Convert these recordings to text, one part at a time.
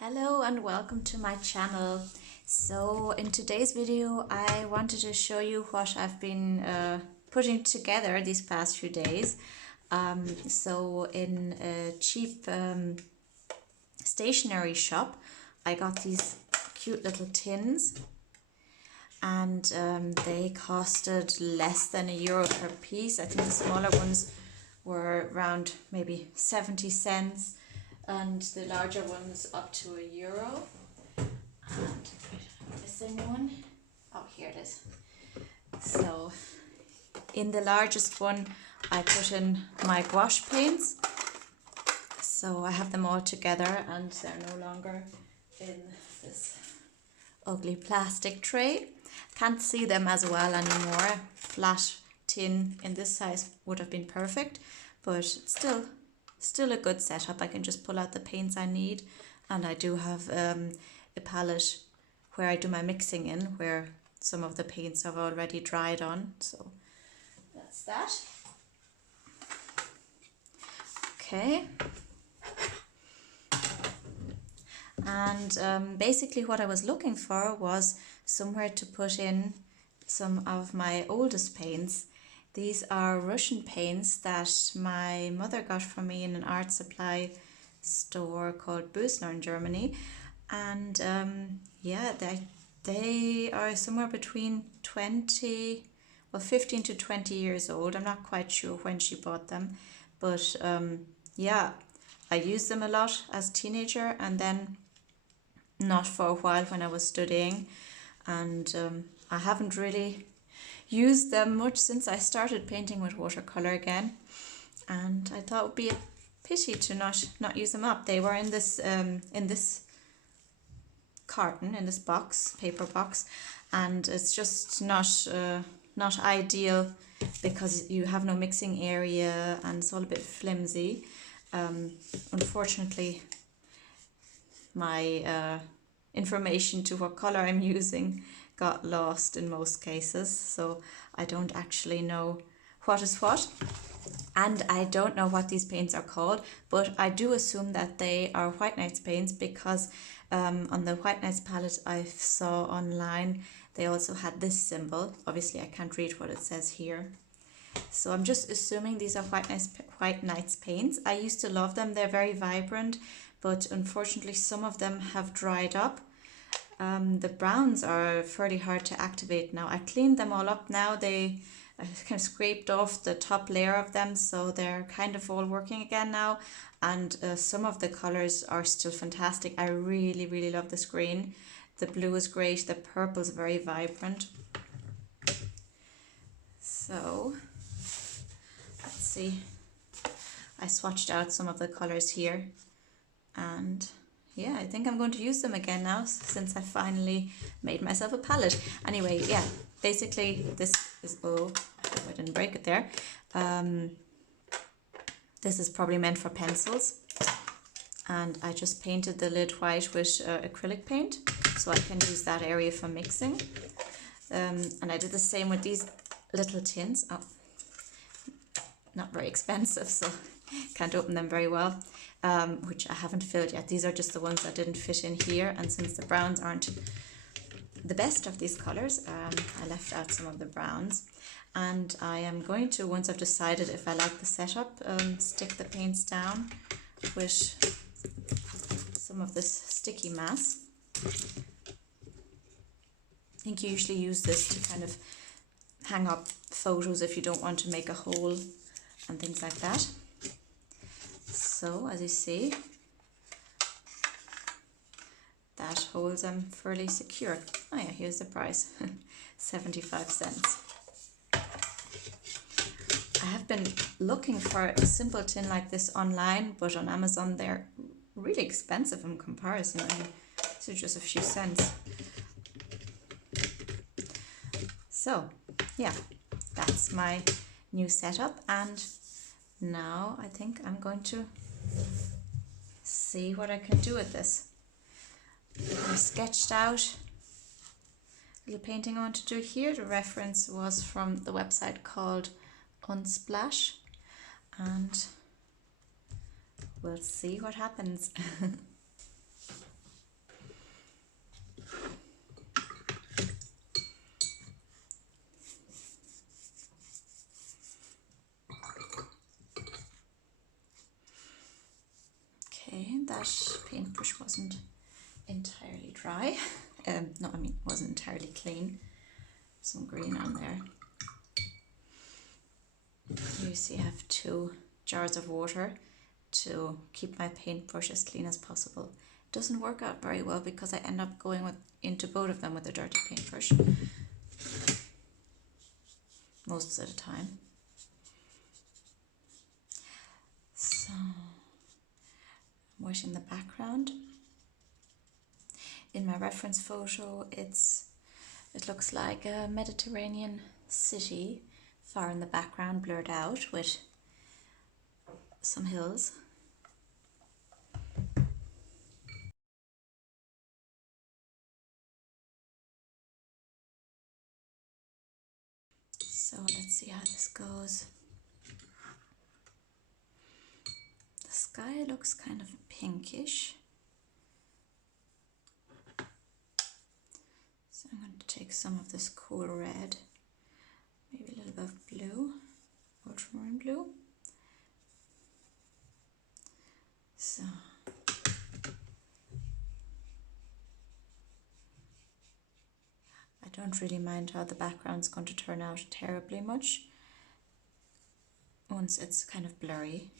Hello and welcome to my channel. So in today's video I wanted to show you what I've been putting together these past few days. So in a cheap stationery shop I got these cute little tins, and they costed less than €1 per piece. I think the smaller ones were around maybe 70 cents and the larger ones up to €1. And missing one. Oh, here it is. So in the largest one I put in my gouache paints. So I have them all together and they're no longer in this ugly plastic tray. Can't see them as well anymore. Flat tin in this size would have been perfect, but still a good setup. I can just pull out the paints I need, and I do have a palette where I do my mixing in, where some of the paints have already dried on. So that's that. Okay. And basically what I was looking for was somewhere to put in some of my oldest paints. These are Russian paints that my mother got for me in an art supply store called Bösner in Germany. And yeah, they are somewhere between 15 to 20 years old. I'm not quite sure when she bought them, but yeah, I used them a lot as a teenager and then not for a while when I was studying, and I haven't really used them much since I started painting with watercolour again, and I thought it would be a pity to not use them up. They were in this carton, in this box, paper box, and it's just not ideal because you have no mixing area and it's all a bit flimsy. Unfortunately, my information to what color I'm using got lost in most cases, so I don't actually know what is what, and I don't know what these paints are called, but I do assume that they are White Nights paints because on the White Nights palette I saw online they also had this symbol. Obviously I can't read what it says here, so I'm just assuming these are White Nights paints. I used to love them. They're very vibrant, but unfortunately some of them have dried up. The browns are fairly hard to activate now. I cleaned them all up now. I kind of scraped off the top layer of them, so they're kind of all working again now. And some of the colors are still fantastic. I really love this green. The blue is great. The purple is very vibrant. So let's see. I swatched out some of the colors here, and yeah, I think I'm going to use them again now since I finally made myself a palette. Anyway, yeah, basically this is, oh, I hope I didn't break it there. This is probably meant for pencils, and I just painted the lid white with acrylic paint so I can use that area for mixing. And I did the same with these little tins. Oh, not very expensive, so can't open them very well, which I haven't filled yet. These are just the ones that didn't fit in here, and since the browns aren't the best of these colors, I left out some of the browns. And I am going to, once I've decided if I like the setup, stick the paints down with some of this sticky mass. I think you usually use this to kind of hang up photos if you don't want to make a hole and things like that. So as you see, that holds them fairly secure. Oh yeah, here's the price, 75 cents. I have been looking for a simple tin like this online, but on Amazon they're really expensive in comparison. I mean, this is just a few cents. So yeah, that's my new setup, and now I think I'm going to see what I can do with this. I sketched out a little painting I want to do here. The reference was from the website called Unsplash, and we'll see what happens. Okay, that paintbrush wasn't entirely dry. No, I mean, it wasn't entirely clean. Some green on there. You see I have 2 jars of water to keep my paintbrush as clean as possible. It doesn't work out very well because I end up going into both of them with a dirty paintbrush most of the time. So, washing the background. In my reference photo, it looks like a Mediterranean city far in the background, blurred out with some hills. So let's see how this goes. The sky looks kind of pinkish. So I'm going to take some of this cool red, maybe a little bit of blue, ultramarine blue. So I don't really mind how the background's going to turn out terribly much once it's kind of blurry,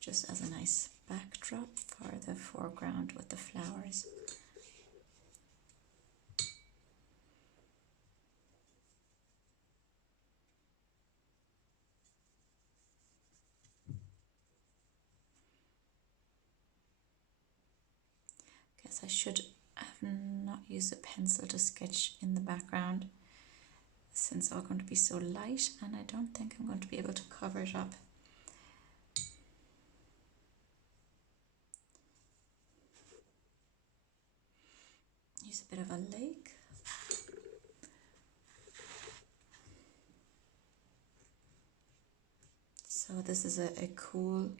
just as a nice backdrop for the foreground with the flowers. Guess I should have not used a pencil to sketch in the background, since it's all going to be so light, and I don't think I'm going to be able to cover it up. Use a bit of a lake. So this is a cool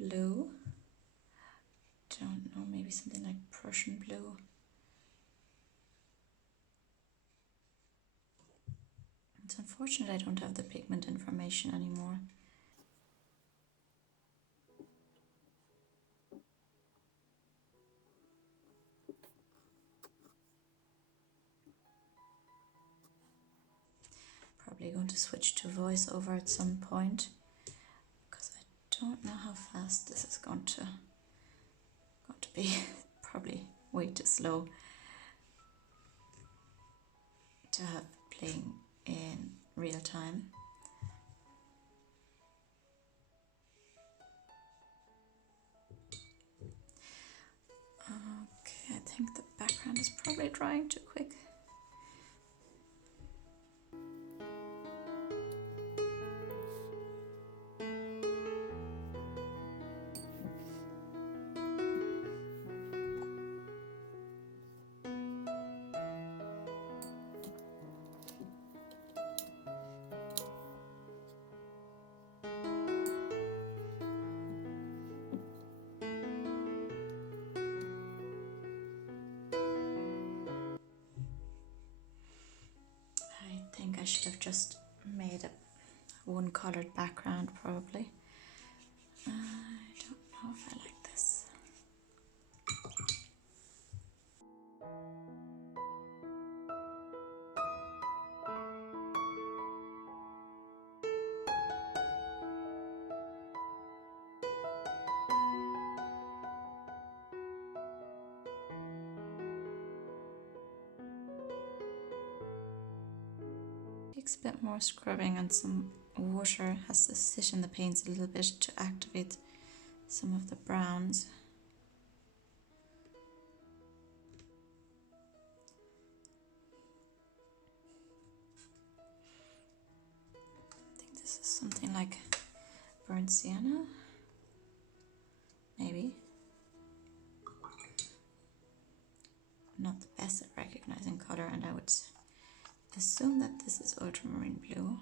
blue. Don't know, maybe something like Prussian blue. It's unfortunate I don't have the pigment information anymore. Probably going to switch to voiceover at some point, because I don't know how fast this is going to be. Probably way too slow to have playing in real time. Okay, I think the background is probably drying too quick. I think I should have just made a one colored background probably. I don't know if I like this. Takes a bit more scrubbing, and some water has to sit in the paints a little bit to activate some of the browns. I think this is something like burnt sienna, maybe. I'm not the best at recognizing color, and I would assume that this is ultramarine blue.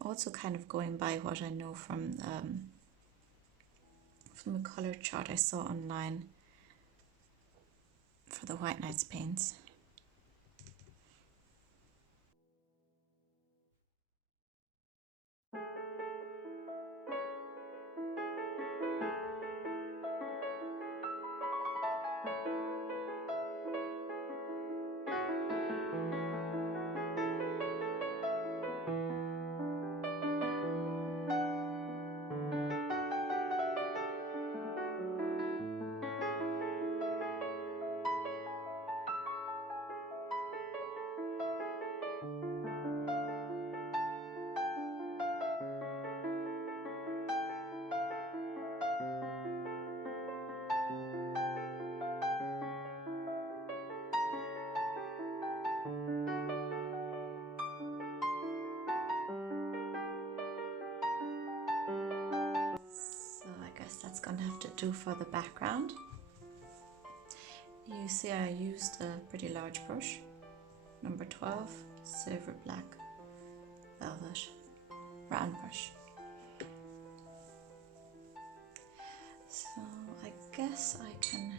Also kind of going by what I know from from a colour chart I saw online for the White Nights paints. That's gonna have to do for the background. You see I used a pretty large brush, number 12, silver black velvet round brush. So I guess I can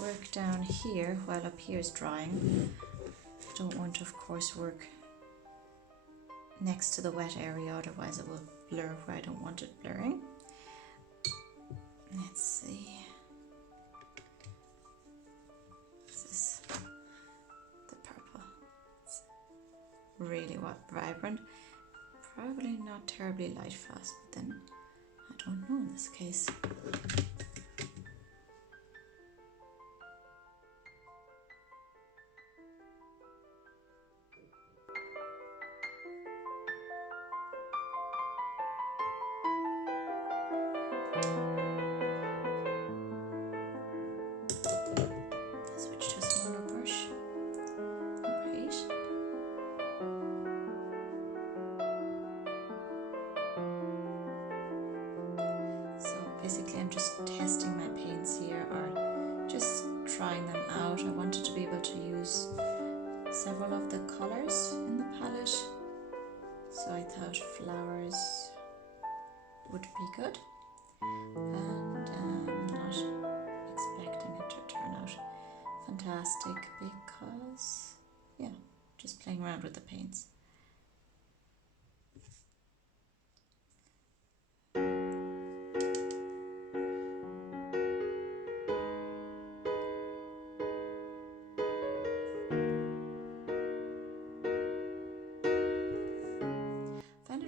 work down here while up here is drying. I don't want to, of course, work next to the wet area, otherwise it will blur where I don't want it blurring. Let's see. This is the purple. It's really vibrant. Probably not terribly light fast, but then I don't know in this case. Basically, I'm just testing my paints here, or just trying them out. I wanted to be able to use several of the colours in the palette, so I thought flowers would be good, and I'm not expecting it to turn out fantastic because, yeah, just playing around with the paints.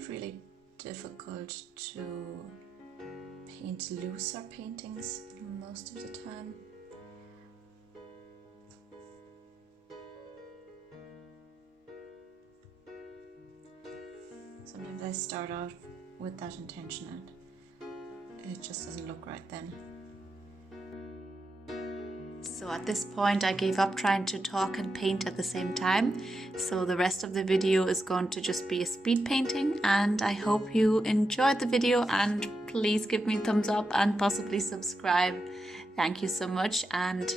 Really difficult to paint looser paintings most of the time. Sometimes I start out with that intention and it just doesn't look right then. So at this point I gave up trying to talk and paint at the same time. So the rest of the video is going to just be a speed painting, and I hope you enjoyed the video, and please give me a thumbs up and possibly subscribe. Thank you so much, and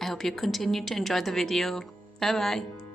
I hope you continue to enjoy the video. Bye bye.